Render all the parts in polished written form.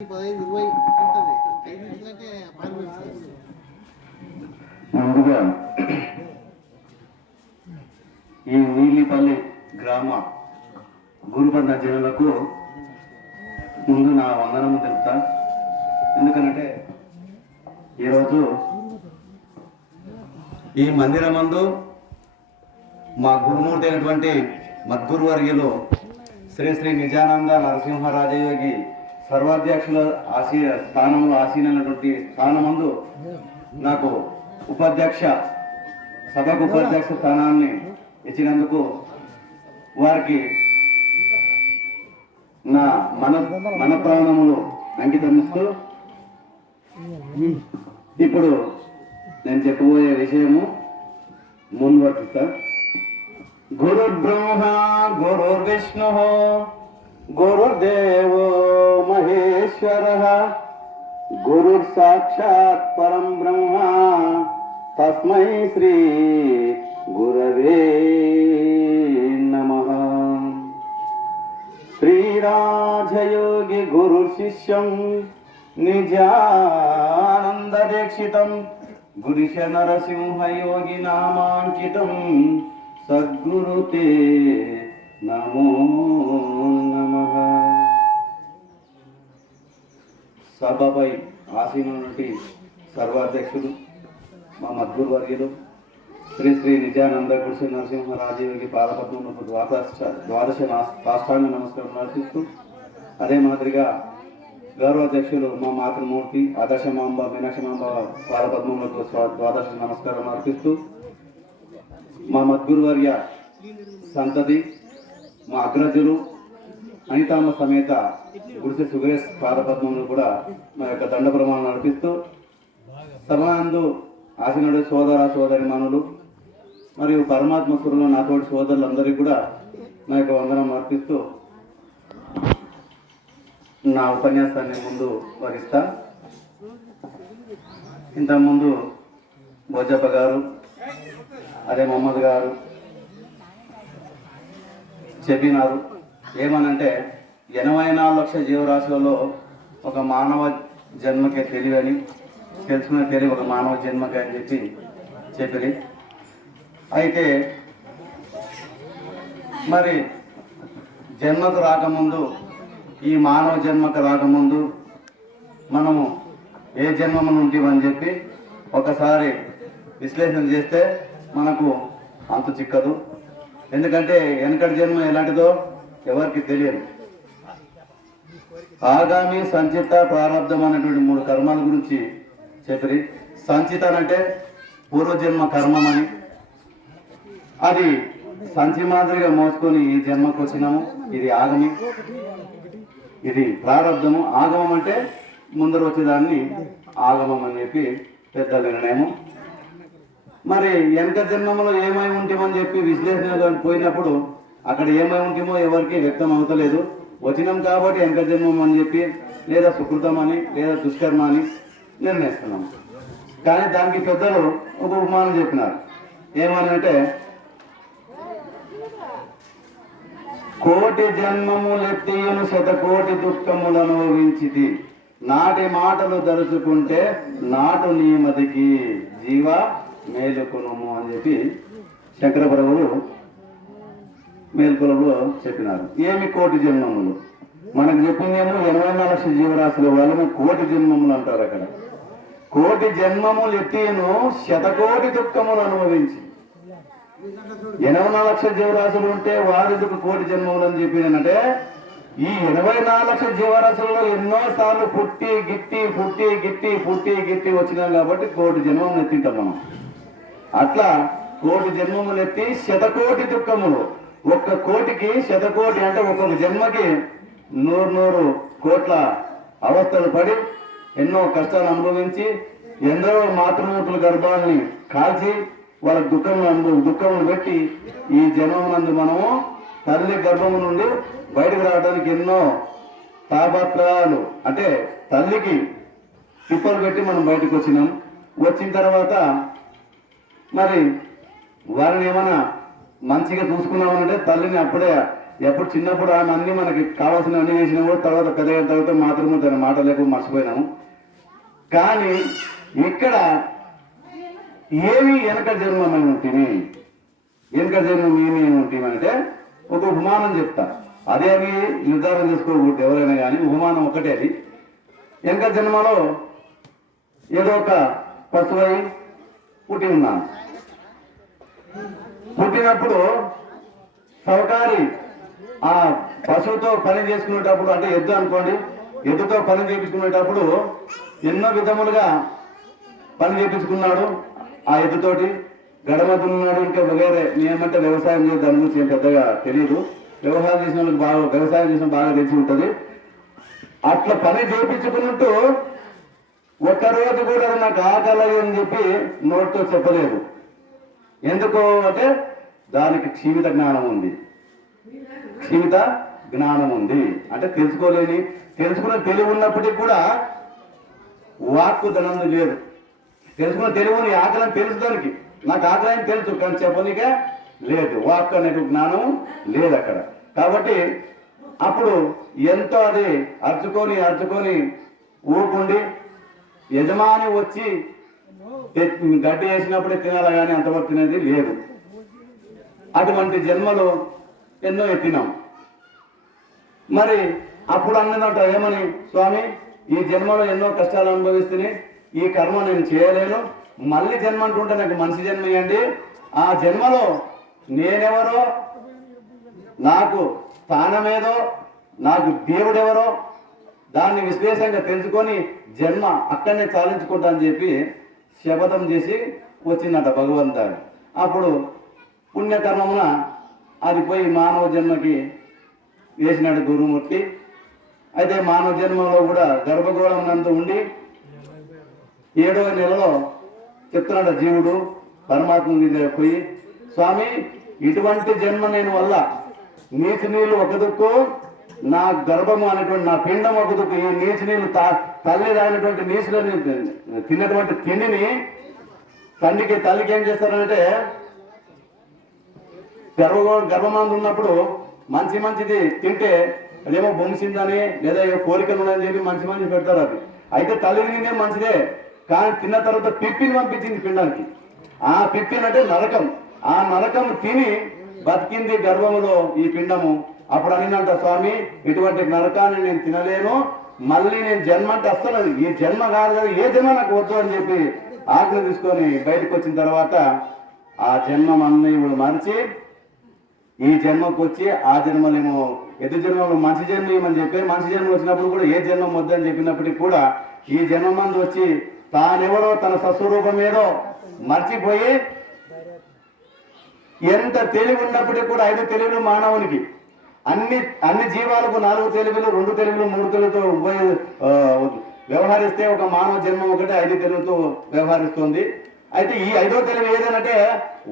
ముందుగా ఈ నీలిపల్లి గ్రామ గురుబంధ జనులకు ముందు నా వందనము తెలుపుతా. ఎందుకనంటే ఈరోజు ఈ మందిరమందు మా గురుమూర్తి అయినటువంటి మద్గురు వర్యులు శ్రీ శ్రీ నిజానంద నరసింహరాజయోగి సర్వాధ్యక్షుల స్థానంలో ఆసీనైనటువంటి స్థానమందు నాకు సభకు ఉపాధ్యక్ష స్థానాన్ని ఇచ్చినందుకు వారికి నా మన ప్రాణములు అంకితమిస్తూ ఇప్పుడు నేను చెప్పబోయే విషయము ముందు వర్తిస్తా. గురుర్బ్రహ్మ గురుర్విష్ణు గురుర్దేవో మహేశ్వరః గురుర్ సాక్షాత్ పరం బ్రహ్మ తస్మై శ్రీ గురవే నమః. శ్రీరాజయోగి గురు శిష్యం నిజానంద దీక్షితం గురిశ నరసింహ యోగి నామాంకితం సద్గురుతే నమో నమః. సభపై ఆసీనున్నటువంటి సర్వాధ్యక్షుడు మా మద్గురు వర్యులు శ్రీ శ్రీ నిజానంద గురుశ నరసింహ రాజయోగి పాదపద్మములకు ద్వాదశ సాష్టాంగ నమస్కారం అర్పిస్తూ, అదే మాదిరిగా గౌరవాధ్యక్షులు మా మాతృమూర్తి ఆదర్శమాంబ మీనాక్షమాంబ పాదపద్మములకు ద్వాదశ నమస్కారం అర్పిస్తూ, మా మద్గురు వర్య సంతతి మా అగ్రజులు అనితామ సమేత గుడిసె సుగేష్ పాదపద్మములు కూడా మా యొక్క దండ ప్రమాణం అర్పిస్తూ, సభానందు ఆసీనుడు సోదర సోదరిమానులు మరియు పరమాత్మ స్వరంలో నాతోటి సోదరులందరికీ కూడా నా యొక్క వందనం అర్పిస్తూ నా ఉపన్యాసాన్ని ముందు వరిస్తా. ఇంతకుముందు భోజప్ప గారు, అదే మహమ్మద్ గారు చెప్పినారు. ఏమనంటే 84 లక్షల జీవరాశులలో ఒక మానవ జన్మకే తెలియని తెలుసుకునే తెలివి ఒక మానవ జన్మకే అని చెప్పి అయితే మరి జన్మకు రాకముందు, ఈ మానవ జన్మకు రాకముందు మనము ఏ జన్మము ఉంటామని చెప్పి ఒకసారి విశ్లేషణ చేస్తే మనకు అంతు చిక్కదు. ఎందుకంటే వెనకటి జన్మ ఎలాంటిదో ఎవరికి తెలియదు. ఆగామి, సంచిత, ప్రారంధం అనేటువంటి 3 కర్మాల గురించి చెప్పి, సంచిత అంటే పూర్వజన్మ కర్మమని, అది సంచి మాదిరిగా మోసుకొని ఈ జన్మకు వచ్చినాము. ఇది ఆగమి, ఇది ప్రారంధము. ఆగమం అంటే ముందర వచ్చేదాన్ని ఆగమం అని చెప్పి పెద్దల నిర్ణయము. మరి వెనక జన్మలో ఏమై ఉంటామని చెప్పి విశ్లేషణ పోయినప్పుడు అక్కడ ఏమై ఉంటామో ఎవరికి వ్యక్తం అవుతలేదు. వచ్చినాం కాబట్టి వెనక జన్మం అని చెప్పి, లేదా సుకృతం అని, లేదా దుష్కర్మ అని నిర్ణయిస్తున్నాము. కానీ దానికి పెద్దలు ఒక ఉపమానం చెప్పినారు. ఏమని అంటే, కోటి జన్మములెత్తియును 100,000,000 దుఃఖములను అనుభవించితి, నాటి మాటలు దరుచుకుంటే నాటు నీమదికి జీవ మేలుకొనుము అని చెప్పి శంకర ప్రభువులు మేల్కొలలో చెప్పినారు. ఏమి కోటి జన్మములు? మనకు చెప్పిందేమో 84 లక్షల జీవరాశుల వాళ్ళము కోటి జన్మములు అంటారు. అక్కడ కోటి జన్మములు ఎత్తిను 100,000,000 దుఃఖములు అనుభవించి, 84 లక్షల జీవరాశులు ఉంటే వారిదుకు కోటి జన్మములు అని చెప్పినంటే, ఈ 84 లక్షల జీవరాశులలో ఎన్నోసార్లు పుట్టి గిట్టి వచ్చినాం కాబట్టి కోటి జన్మములు ఎత్తింటాం మనం. అట్లా కోటి జన్మములు ఎత్తి 100,000,000 దుఃఖములు. ఒక్క కోటికి 100,000,000 అంటే ఒక్కొక్క జన్మకి 100 కోట్ల అవస్థలు పడి ఎన్నో కష్టాలు అనుభవించి ఎందరో మాతృమూర్తుల గర్భాన్ని కాల్చి వాళ్ళ దుఃఖములు పెట్టి ఈ జన్మమునందు మనము తల్లి గర్భము నుండి బయటకు రావడానికి ఎన్నో తాపత్రయాలు, అంటే తల్లికి తిప్పలు పెట్టి మనం బయటకు వచ్చినాం. వచ్చిన తర్వాత మరి వారిని ఏమైనా మంచిగా చూసుకున్నామనంటే తల్లిని అప్పుడే ఎప్పుడు చిన్నప్పుడు ఆమె అన్ని మనకి కావాల్సినవన్నీ చేసినా కూడా తర్వాత పెద్దగా తర్వాత మాత్రమే తన మాట లేకుండా మర్చిపోయినాము. కానీ ఇక్కడ ఏమి వెనక జన్మమై ఉంటుంది, వెనక జన్మం ఏమి ఉంటుంది అంటే ఒక ఉపమానం చెప్తా. అదే అని నిర్ధారణ చేసుకోకూడదు ఎవరైనా కానీ, ఉపమానం ఒకటే. అది వెనక జన్మలో ఏదో ఒక పశువై పుట్టి ఉన్నాను. పుట్టినప్పుడు సౌకారి ఆ పశువుతో పని చేసుకునేటప్పుడు, అంటే ఎద్దు అనుకోండి, ఎద్దుతో పని చేయించుకునేటప్పుడు ఎన్నో విధములుగా పని చేయించుకున్నాడు. ఆ ఎద్దుతోటి గడమ దున్నాడు, ఇంకా వగేరే. నేనేమంటే వ్యవసాయం చేసి దాని గురించి ఏం పెద్దగా తెలియదు. వ్యవసాయం చేసిన వాళ్ళకి బాగా, వ్యవసాయం చేసిన బాగా తెలిసి ఉంటుంది. అట్లా పని చేయించుకున్నట్టు ఒక్కరోజు కూడా నాకు ఆకలి అని చెప్పి నోటితో చెప్పలేదు. ఎందుకు అంటే దానికి క్షీమిత జ్ఞానం ఉంది. క్షీమిత జ్ఞానం ఉంది అంటే తెలుసుకునే తెలివి ఉన్నప్పటికీ కూడా వాక్కు ధనందు లేదు. తెలుసుకున్న తెలివిని ఆకలిని తెలుసు, దానికి నాకు ఆకలి అని తెలుసు, కానీ చెప్పనికే లేదు. వాక్కు అనే జ్ఞానం లేదు అక్కడ. కాబట్టి అప్పుడు ఎంతో అది అరుచుకొని ఊపుండి యజమాని వచ్చి గడ్డి వేసినప్పుడే తినాలి, కానీ అంతవరకు తినేది లేదు. అటువంటి జన్మలు ఎన్నో ఎత్తినాం. మరి అప్పుడు అన్నదట ఏమని, స్వామి ఈ జన్మలో ఎన్నో కష్టాలు అనుభవిస్తేనే ఈ కర్మ నేను చేయలేను, మళ్ళీ జన్మ అంటుంటే నాకు మనిషి జన్మ ఇవ్వండి. ఆ జన్మలో నేనెవరో, నాకు స్థానమేదో, నాకు దేవుడెవరో దాన్ని విశ్లేషంగా తెలుసుకొని జన్మ అక్కడనే చాలించుకుంటా అని చెప్పి శపథం చేసి వచ్చిందట భగవంతుడు. అప్పుడు పుణ్యకర్మమున అది పోయి మానవ జన్మకి వేసినాడు గురుమూర్తి. అయితే మానవ జన్మలో కూడా గర్భగోళం నందు ఉండి 7వ నెలలో చెప్తున్నాడు జీవుడు పరమాత్మ మీద పోయి, స్వామి ఇటువంటి జన్మ నేను వల్ల నీటి నీళ్ళు ఒక దుక్కు, నా గర్భము అనేటువంటి నా పిండం ఒక దుక్కు. ఈ నీటి నీళ్ళు తల్లి అయినటువంటి నీచులని తిన్నటువంటి తిండిని తల్లికి ఏం చేస్తారంటే, గర్భమందు ఉన్నప్పుడు మంచిది తింటే అదేమో బొమ్మిసిందని లేదా ఏమో కోరికలు ఉన్నాయని చెప్పి మంచి పెడతారు. అది అయితే తల్లి తినే మంచిదే, కానీ తిన్న తర్వాత పిప్పిని పంపించింది పిండానికి. ఆ పిప్పిని అంటే నరకం. ఆ నరకం తిని బతికింది గర్భములో ఈ పిండము. అప్పుడు అనిందంట, స్వామి ఇటువంటి నరకాన్ని నేను తినలేను, మళ్ళీ నేను జన్మ అంటే అస్సలు ఈ జన్మ కాదు కదా, ఏ జన్మ నాకు వద్దు అని చెప్పి ఆజ్ఞ తీసుకొని బయటకు వచ్చిన తర్వాత ఆ జన్మం అన్నీ ఇప్పుడు మరిచి ఈ జన్మకు వచ్చి ఆ జన్మలేమో ఎదు జన్మలో మంచి జన్మ ఏమని చెప్పి, మంచి జన్మ వచ్చినప్పుడు కూడా ఏ జన్మం వద్దని చెప్పినప్పటికీ కూడా ఈ జన్మందు వచ్చి తానెవరో తన స్వస్వరూపం ఏదో మర్చిపోయి, ఎంత తెలివి ఉన్నప్పటికీ కూడా 5 తెలివిలు మానవునికి, అన్ని జీవాలకు 4 తెలివిలు, 2 తెలివిలు, 3 తెలివితో వ్యవహరిస్తే ఒక మానవ జన్మ ఒకటే 5 తెలివితో వ్యవహరిస్తుంది. అయితే ఈ 5వ తెలివి ఏదనంటే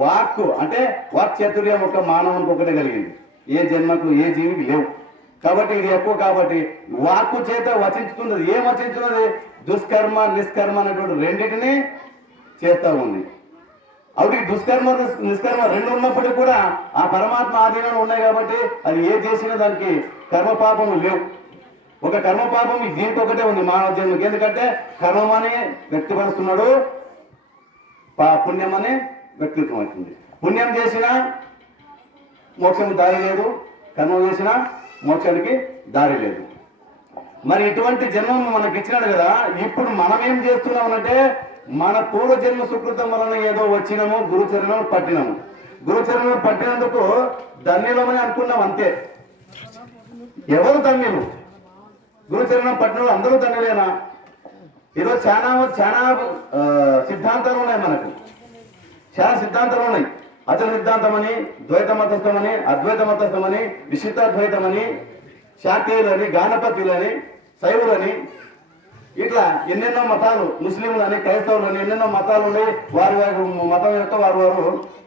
వాక్కు, అంటే వాక్ చాతుర్యం ఒక మానవునికి ఒకటే కలిగింది, ఏ జన్మకు ఏ జీవికి లేవు. కాబట్టి ఇది ఎక్కువ. కాబట్టి వాక్కు చేత వచించుతున్నది. ఏం వచించున్నది? దుష్కర్మ నిష్కర్మ అనేటువంటి రెండింటినీ చేస్తూ ఉంది. అవి దుష్కర్మ నిష్కర్మ రెండు ఉన్నప్పటికీ కూడా ఆ పరమాత్మ ఆధీనంలో ఉన్నాయి. కాబట్టి అది ఏ చేసినా దానికి కర్మపాపము లేవు. ఒక కర్మపాపం దీనికి ఒకటే ఉంది మానవ జన్మకి. ఎందుకంటే కర్మమని వ్యక్తపరుస్తున్నాడు, పుణ్యం అనే వ్యక్తిత్వం అవుతుంది. పుణ్యం చేసినా మోక్షం దారి లేదు, కర్మ చేసినా మోక్షానికి దారి లేదు. మరి ఇటువంటి జన్మం మనకి ఇచ్చినాడు కదా. ఇప్పుడు మనం ఏం చేస్తున్నామంటే మన పూర్వజన్మ సుకృతం వలన ఏదో వచ్చినాము, గురుచరణం పట్టినాము. గురుచరణం పట్టినందుకు ధన్యులమని అనుకున్నాం, అంతే. ఎవరు ధన్యులు? గురుచరణం పట్టిన అందరూ ధన్యులేనా? ఈరోజు చాలా సిద్ధాంతాలు ఉన్నాయి, మనకు చాలా సిద్ధాంతాలు ఉన్నాయి. అచల సిద్ధాంతం అని, ద్వైత మతస్థమని, అద్వైత మతస్థమని, విశిష్టాద్వైతమని, శాక్తీయులని, గానపత్యులని, శైవులని, ఇట్లా ఎన్నెన్నో మతాలు, ముస్లింలని, క్రైస్తవులని ఎన్నెన్నో మతాలు ఉన్నాయి. వారి మతం యొక్క వారు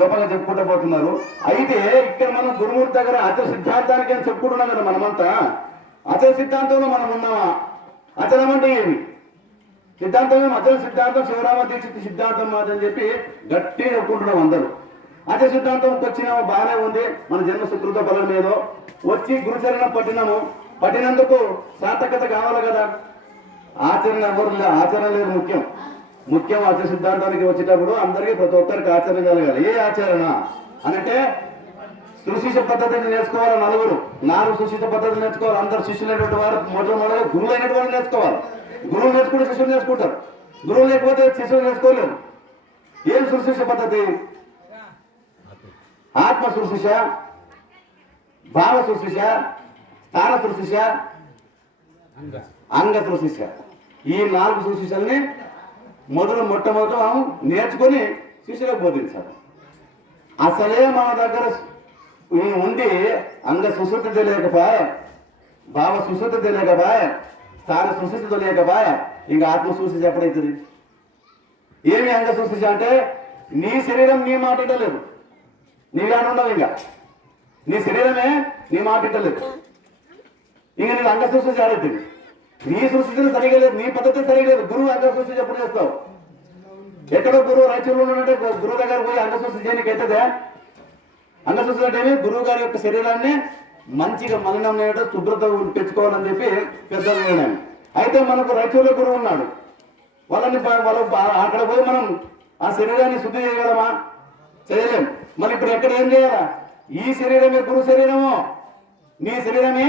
గొప్పగా చెప్పుకుంటూ పోతున్నారు. అయితే ఇక్కడ మనం గురుమూర్తి దగ్గర అచల సిద్ధాంతానికి అని చెప్పుకుంటున్నాం కదా. మనమంతా అచల సిద్ధాంతంలో మనం ఉన్నామా? అచలం అంటే ఏమి? సిద్ధాంతమే అచల సిద్ధాంతం, శివరామ దీక్షిత్ సిద్ధాంతం మాదని చెప్పి గట్టిగా చెప్పుకుంటున్నాం అందరూ. ఆచార సిద్ధాంతంకి వచ్చినాము, బాగానే ఉంది, మన జన్మ సుకృత బలం ఏదో వచ్చి గురుచరణం పట్టినాము, పట్టినందుకు సార్థకత కావాలి కదా. ఆచరణ ఆచరణ లేదు ముఖ్యం ఆచార సిద్ధాంతానికి వచ్చేటప్పుడు అందరికీ ప్రతి ఒక్కరికి ఆచరణ కలగాలి. ఏ ఆచరణ అనంటే సుశిక్ష పద్ధతిని నేర్చుకోవాలి. 4 సుశిక్ష పద్ధతులు నేర్చుకోవాలి. అందరు శిష్యులైనటువంటి వారు మొదలుగా గురువు అయినటువంటి వాళ్ళు నేర్చుకోవాలి. గురువులు నేర్చుకుంటే శిష్యులు నేర్చుకుంటారు, గురువులు లేకపోతే శిష్యులు నేర్చుకోలేరు. ఏం సుశిక్ష పద్ధతి? ఆత్మ సుశిక్ష, భావ సుశిక్ష, స్థాన సుశిక్ష, అంగ సుశిక్ష. ఈ 4 సుశిక్షల్ని మొట్టమొదట మనం నేర్చుకొని శిష్యులకు బోధించాలి. అసలే మన దగ్గర ఉంది అంగ సుశుద్ధి తెలియకపోయా, భావ సుశుద్ధి తెలియకపోయా, స్థాన సుశుద్ధి తెలియకపోయా, ఇంకా ఆత్మ సుశిక్ష ఎప్పుడైతుంది? ఏమి అంగ సుశిక్ష అంటే నీ శరీరం నీ మాట ఇట్టలేదు, నీగానే ఉండవు, ఇంకా నీ శరీరమే నీ మాట ఇట్టలేదు, ఇంకా నీకు అంగ సుశిక్ష ఆడుతుంది. నీ సృష్టి సరిగా లేదు, నీ పద్ధతి సరిగా లేదు. గురువు అంగ సృష్టి ఎప్పుడు చేస్తావు? ఎక్కడో గురువు రాజ్యంలో ఉన్నట్టే గురువు దగ్గర పోయి అంగ సృష్టి చేయడానికి అవుతుందా? అంగ సృష్టి అంటే గురువు గారి యొక్క శరీరాన్ని మంచిగా మలినం చేయడం, శుభ్రత తెచ్చుకోవాలని చెప్పి పెద్దలు నిర్ణయం. అయితే మనకు రైతుల్లో గురువు ఉన్నాడు, వాళ్ళు అక్కడ పోయి మనం ఆ శరీరాన్ని శుద్ధి చేయగలమా? చేయలేం. మరి ఇప్పుడు ఎక్కడ ఏం చేయాలా? ఈ శరీరమే గురు శరీరము, నీ శరీరమే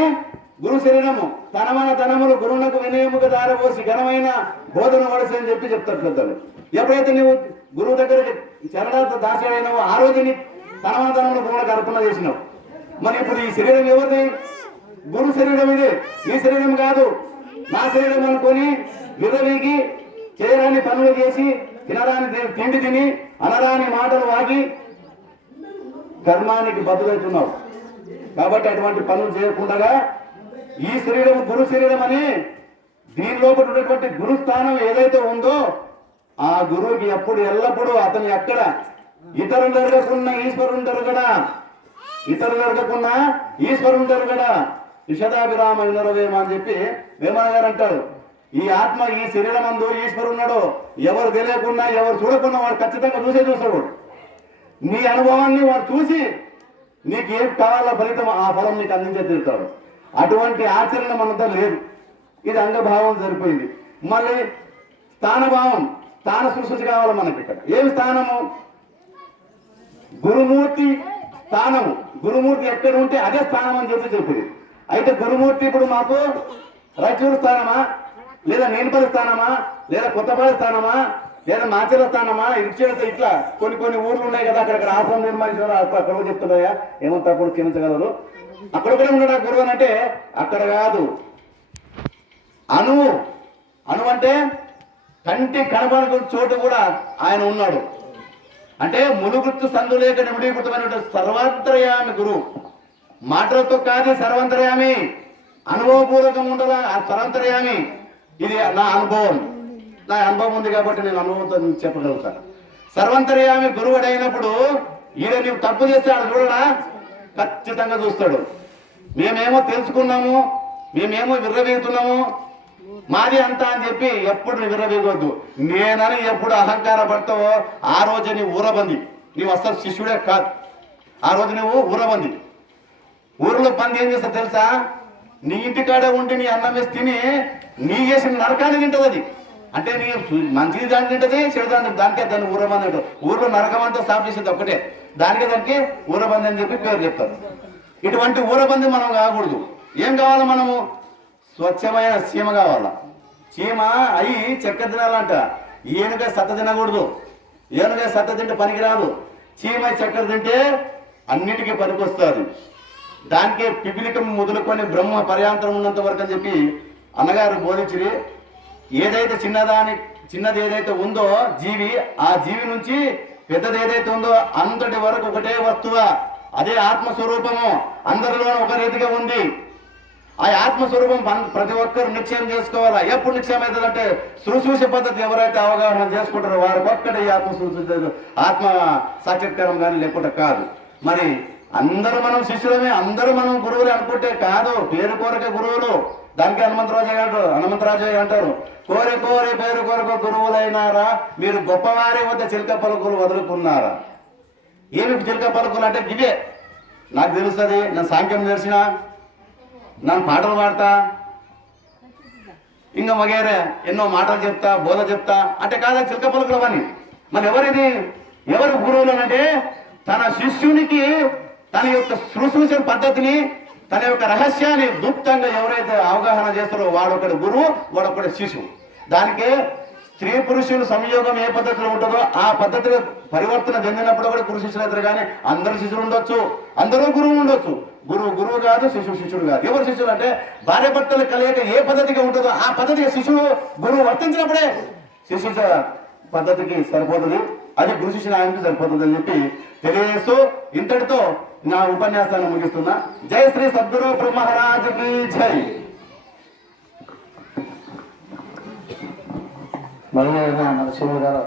గురు శరీరము. తనమైన తనములు గురువునకు వినయముగా దారపోసి ఘనమైన బోధన వలసి అని చెప్పి చెప్తాడు పెద్దలు. ఎప్పుడైతే నువ్వు గురువు దగ్గరికి చరణార్థ దాసైనావో ఆ రోజు నీ తనమైన తనములు గురువులకు అర్పణ చేసినావు. మరి ఇప్పుడు ఈ శరీరం ఎవరిది? గురు శరీరం. ఇది నీ శరీరం కాదు, నా శరీరం అనుకొని విరవీగి చేయరాని పనులు చేసి తినరాని తిండి తిని అనరాని మాటలు వాగి కర్మానికి బదులవుతున్నావు. కాబట్టి అటువంటి పనులు చేయకుండా ఈ శరీరం గురు శరీరం అని దీని లోపల ఉన్నటువంటి గురుస్థానం ఏదైతే ఉందో ఆ గురువుకి ఎప్పుడు ఎల్లప్పుడూ అతను ఎక్కడ ఇతరులు ఎరగకున్న ఈశ్వరుని ఎరగడా, ఇతరులు ఎరగకున్న ఈశ్వరుని ఎరగడా, విషదాభిరామ వినరవేమ అని చెప్పి వేమన గారు అంటారు. ఈ ఆత్మ ఈ శరీరం అందు ఈశ్వరున్నాడు, ఎవరు తెలియకుండా ఎవరు చూడకుండా వాడు ఖచ్చితంగా చూస్తాడు. నీ అనుభవాన్ని వాడు చూసి నీకు ఏం కావాలో ఫలితం ఆ ఫలం నీకు అందించే తీరుతాడు. అటువంటి ఆచరణ మనంతా లేదు. ఇది అంగభావం సరిపోయింది. మళ్ళీ స్థానభావం, స్థాన సృష్టి కావాలి మనకి. ఇక్కడ ఏమి స్థానము? గురుమూర్తి స్థానము. గురుమూర్తి ఎక్కడ ఉంటే అదే స్థానం అని చెప్పింది. అయితే గురుమూర్తి ఇప్పుడు మాకు రాయచూరు స్థానమా, లేదా నేనుపల్లి స్థానమా, లేదా కొత్తపల్లి స్థానమా, లేదా మాచల స్థానమా, ఇట్లా కొన్ని ఊర్లు ఉన్నాయి కదా, అక్కడ ఆశ్రమం నిర్మాణించారు. అక్కడ చెప్తున్నాయా ఏమో తప్పుడు క్షమించగలరు. అక్కడ కూడా ఉన్నాడు గురువు అని అంటే అక్కడ కాదు. అణువు అంటే కంటి కనబడ చోటు కూడా ఆయన ఉన్నాడు. అంటే ములుగుర్తు సందులేక నిమిడీకృతమైన సర్వాంతర్యామి గురువు. మాటలతో కాదు సర్వాంతర్యామి, అనుభవపూర్వకం ఉండాల సర్వాంతర్యామి. ఇది నా అనుభవం ఉంది కాబట్టి నేను అనుభవంతో చెప్పగలుగుతాను. సర్వాంతర్యామి గురువుడైనప్పుడు ఈయన నీవు తప్పు చేస్తే ఆడ చూడడా? ఖచ్చితంగా చూస్తాడు. మేమేమో తెలుసుకున్నాము, మేమేమో విర్రవీగుతున్నాము, మాది అంతా అని చెప్పి ఎప్పుడు నువ్వు విర్రవీగొద్దు. నేనని ఎప్పుడు అహంకార పడతావో ఆ రోజు నీ ఊరబంది. నీవు అసలు శిష్యుడే కాదు, ఆ రోజు నువ్వు ఊరబంది. ఊరిలో బంది ఏం చేస్తా తెలుసా? నీ ఇంటికాడ ఉండి నీ అన్నం వేసి తిని నీ చేసిన నరకాన్ని తింటుంది అది. అంటే నీ మంచిది దాన్ని తింటది, చెడు దానికే దాన్ని ఊరబంది అంటారు. ఊర్లో నరకం అంతా సాఫ్ చేసేది ఒక్కటే, దానికి ఊరబంది అని చెప్పి పేరు చెప్తారు. ఇటువంటి ఊరబంది మనం కాకూడదు. ఏం కావాలా? మనము స్వచ్ఛమైన చీమ కావాలా. చీమ అయి చెక్క తినాలంట. ఏనుగా సత్త తినకూడదు. ఏనుగా సత్త తింటే పనికిరాదు. చీమ చక్కెర తింటే అన్నిటికీ పనికొస్తుంది. దానికే పిపిలికం మొదలుకొని బ్రహ్మ పర్యాంతరం ఉన్నంత వరకు అని చెప్పి అన్నగారు బోధించి, ఏదైతే చిన్నది ఏదైతే ఉందో జీవి, ఆ జీవి నుంచి పెద్దది ఏదైతే ఉందో అంతటి వరకు ఒకటే వస్తువా, అదే ఆత్మస్వరూపము. అందరిలోనూ ఒక రీతిగా ఉంది. ఆ ఆత్మస్వరూపం ప్రతి ఒక్కరు నిశ్చయం చేసుకోవాలా. ఎప్పుడు నిశ్చయం అవుతుందంటే శుశ్రూష పద్ధతి ఎవరైతే అవగాహన చేసుకుంటారో వారు ఒక్కడే ఈ ఆత్మ సాక్షాత్కారం కానీ లేకుండా కాదు. మరి అందరూ మనం శిష్యులమే, అందరూ మనం గురువులు అనుకుంటే కాదు. పేరు కోరిక గురువులు. దానికి హనుమంతరాజు అంటారు, కోరి పేరు కొరకు గురువులైనారా, మీరు గొప్పవారి వద్ద చిలక పలుకులు వదులుకున్నారా. ఏమి చిలక పలుకులు అంటే ఇవే నాకు తెలుస్తుంది, నేను సాంఖ్యం తెలిసిన, నన్ను పాటలు పాడతా, ఇంకా వగేరే ఎన్నో మాటలు చెప్తా, బోధ చెప్తా అంటే కాదా చిలక పలుకులు అని. మరి ఎవరు గురువులు అంటే తన శిష్యునికి తన యొక్క శుశ్రూష పద్ధతిని, తన యొక్క రహస్యాన్ని గుప్తంగా ఎవరైతే అవగాహన చేస్తారో వాడొకటి గురువు, వాడొకటి శిశువు. దానికే స్త్రీ పురుషుల సంయోగం ఏ పద్ధతిలో ఉంటుందో ఆ పద్ధతిలో పరివర్తన చెందినప్పుడు కూడా గురు శిష్యులు అవుతారు. కానీ అందరు శిష్యులు ఉండొచ్చు, అందరూ గురువు ఉండొచ్చు. గురువు కాదు, శిష్యుడు కాదు. ఎవరు శిష్యులు అంటే భార్య భర్తలు కలియక ఏ పద్ధతిగా ఉంటుందో ఆ పద్ధతిగా శిష్యుడు గురువు వర్తించినప్పుడే శిష్యు పద్ధతికి సరిపోతుంది, అది గురు శిష్యుల ఆయనకి సరిపోతుంది అని చెప్పి తెలియజేస్తూ ఇంతటితో నా ఉపన్యాసాన్ని ముగిస్తున్నా. జై శ్రీ సద్గురు మహారాజుకి జై. మన శివుడు గారు